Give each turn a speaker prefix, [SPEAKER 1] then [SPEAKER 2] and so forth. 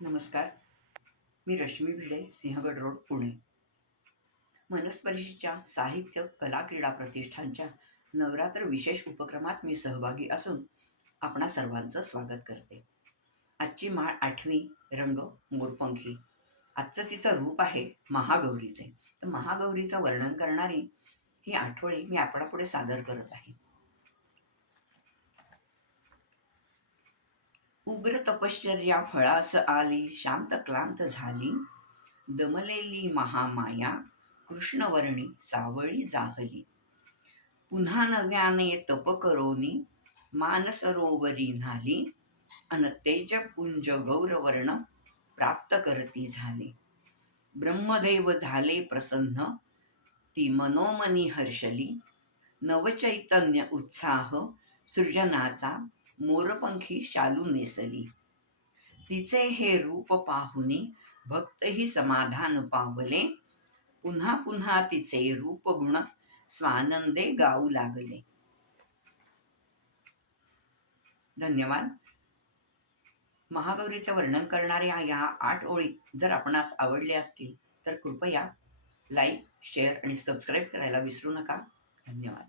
[SPEAKER 1] नमस्कार. मी रश्मी भिडे सिंहगड रोड पुणे. मनस्पर्शीच्या साहित्य कला क्रीडा प्रतिष्ठानच्या नवरात्र विशेष उपक्रमात मी सहभागी असून आपणा सर्वांचं स्वागत करते. आजची माळ आठवी रंग मोरपंखी. आजचं तिचं रूप आहे महागौरीचे. तर महागौरीचं वर्णन करणारी ही आठवळी मी आपणापुढे सादर करत आहे. उग्र तपश्चर्या फळास आली शांत क्लांत झाली. दमलेली महामाया कृष्णवर्णी सावळी जाहली. पुन्हा नव्याने तप करोनी मानसरोवरी न्हाली अन तेजपुंज गौरवर्ण प्राप्त करती झाली. ब्रह्मदेव झाले प्रसन्न ती मनोमनी हर्षली. नवचैतन्य उत्साह सृजनाचा मोरपंखी शालू नेसली. तिचे हे रूप पाहुनी भक्तही समाधान पावले. पुन्हा पुन्हा तिचे रूपगुण स्वानंदे गाऊ लागले. धन्यवाद. महागौरीचे वर्णन करणाऱ्या या आठ ओळी जर आपणास आवडले असतील तर कृपया लाईक शेअर आणि सबस्क्राईब करायला विसरू नका. धन्यवाद.